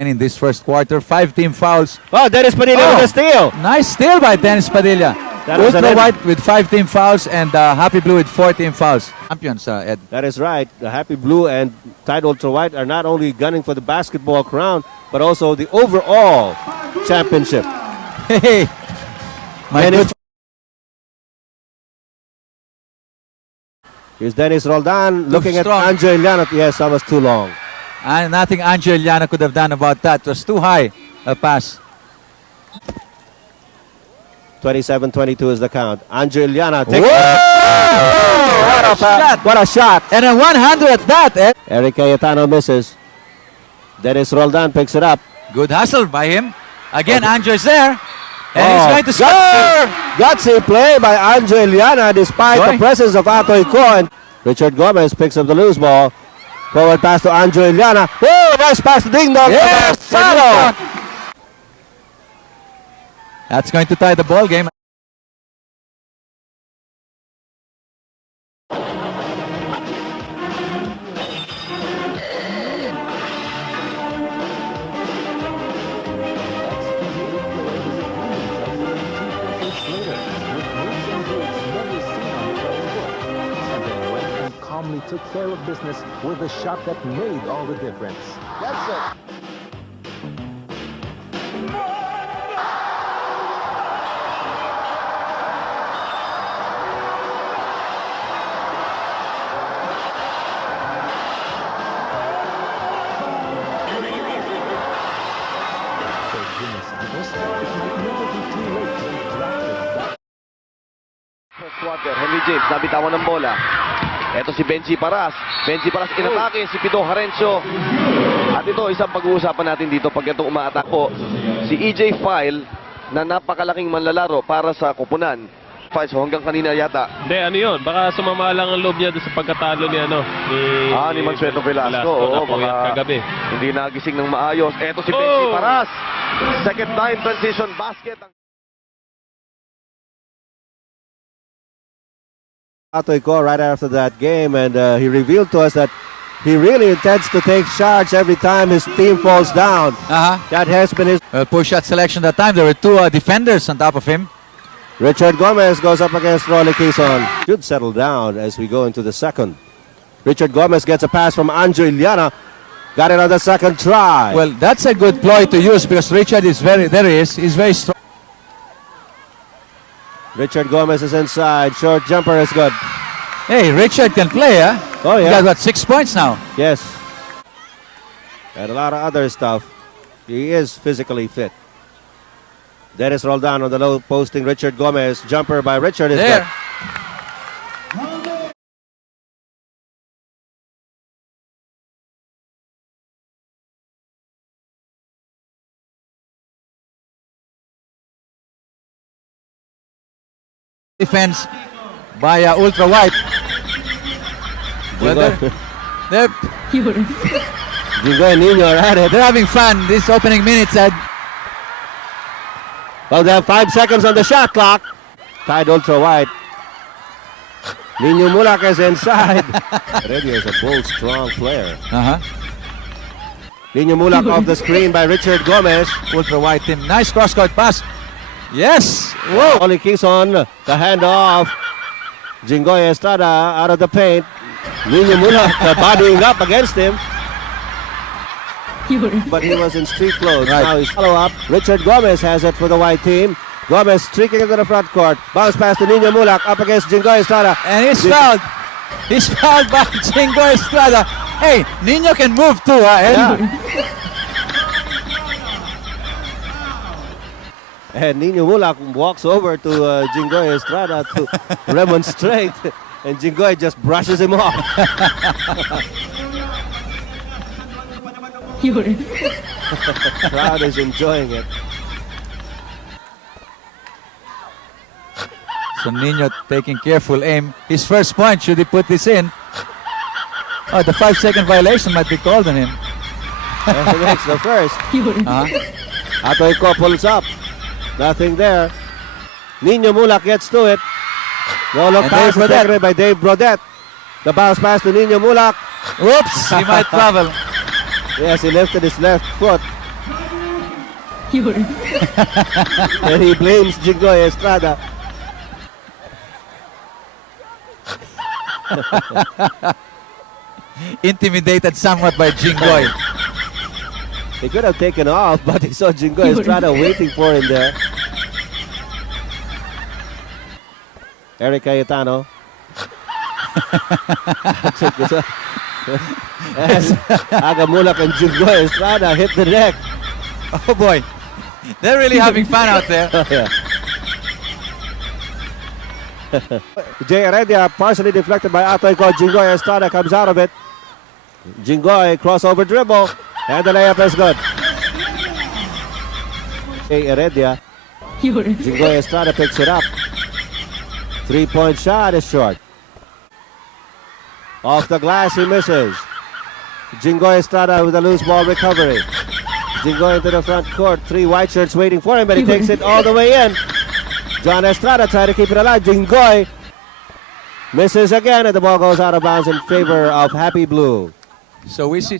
in this first quarter. 5 team fouls. Oh, Dennis Padilla with a steal. Nice steal by Dennis Padilla. That was Ultra an White with 5 team fouls and Happy Blue with 4 team fouls. Champions, Ed. That is right. The Happy Blue and Tide Ultra White are not only gunning for the basketball crown, but also the overall championship. Hey, my Dennis- good. Here's Dennis Roldan looking at strong. Anjo Iliana. Yes, that was too long. Nothing Anjo Iliana could have done about that. It was too high a pass. 27-22 is the count. Anjo Iliana Whoa! What a shot. And a 100 at that, Ed. Eric Cayetano misses. Dennis Roldan picks it up. Good hustle by him. Again, Anjo is there. And Oh, he's going to score. Gutsy play by Anjo Iliana despite Joy. the presence of Atoy Cohen. Richard Gomez picks up the loose ball. Forward pass to Anjo Iliana. Oh, nice pass to Ding Dong. Yes, Salo. That's going to tie the ball game. Calmly took care of business with a shot that made all the difference. That's it. For goodness sakes, it might never be too late to be drafted back. First quarter, Henry James, nabitawan ng bola. Ito si Benji Paras. Benji Paras inatake, si Pido Harencio. At ito, isang pag-uusapan natin dito pag itong umaatak po. Si EJ File na napakalaking manlalaro para sa Kupunan. File, so hanggang kanina yata. Hindi, ano yun? Baka sumama lang ang loob niya doon sa pagkatalo ni Ni Mansueto Velasco. Oo, baka kagabi. hindi nagising ng maayos. Ito si Benji Paras. Second time transition basket. Atoy Cohen right after that game, and he revealed to us that he really intends to take charge every time his team falls down. That has been his... Poor shot selection that time. There were 2 defenders on top of him. Richard Gomez goes up against Rolly Quezon. Should settle down as we go into the second. Richard Gomez gets a pass from Anjo Iliana. Got it on the second try. Well, that's a good ploy to use because Richard is he's very strong. Richard Gomez is inside. Short jumper is good. Hey, Richard can play, huh? Oh, He yeah. got, what, 6 points now? Yes. And a lot of other stuff. He is physically fit. Dennis Roldan on the low, posting Richard Gomez. Jumper by Richard is There. good. Defense by Ultra White. Well, they're Digo and Nino are at it. they're having fun this opening minutes. Well, they have 5 seconds on the shot clock. Tide Ultra White. Nino Mulak is inside. Ready is a bold, strong player. Nino Mulak off the screen by Richard Gomez. Ultra White team. Nice cross-court pass. Yes. Whoa. Rolly Quezon, the handoff. Jingoy Estrada out of the paint. Nino Mulak bodying up against him. But he was in street clothes. Right. Now he's follow-up. Richard Gomez has it for the white team. Gomez streaking into the front court. Bounce pass to Nino Mulak up against Jingoy Estrada. And he's fouled. He's fouled by Jingo Estrada. Hey, Nino can move too, huh? Yeah. And Nino Mulak walks over to Jingoy Estrada to remonstrate. And Jingoy just brushes him off. Crowd is enjoying it. So Nino taking careful aim. His first point, should he put this in? Oh, the 5-second violation might be called on him. And he makes the first. Atoy Cohen pulls up. Nothing there. Nino Mulak gets to it. Rolo And pass Dave Brodette. by Dave Brodette. The bounce pass to Nino Mulak. Whoops, he might travel. Yes, he lifted his left foot. And he blames Jinggoy Estrada. Intimidated somewhat by Jinggoy. He could have taken off, but he saw Jinggoy Estrada waiting for him there. Eric Cayetano. As Agamulak and Jinggoy Estrada hit the deck. Oh boy. They're really having fun out there. Yeah. Jay Heredia partially deflected by Atoy Ko. Jinggoy Estrada comes out of it. Jinggoy crossover dribble. And the layup is good. Jay Heredia. Jinggoy Estrada picks it up. 3-point shot is short. Off the glass, he misses. Jinggoy Estrada with a loose ball recovery. Jinggoy into the front court. 3 white shirts waiting for him, but he takes it all the way in. John Estrada trying to keep it alive. Jinggoy misses again, and the ball goes out of bounds in favor of Happy Blue. So we see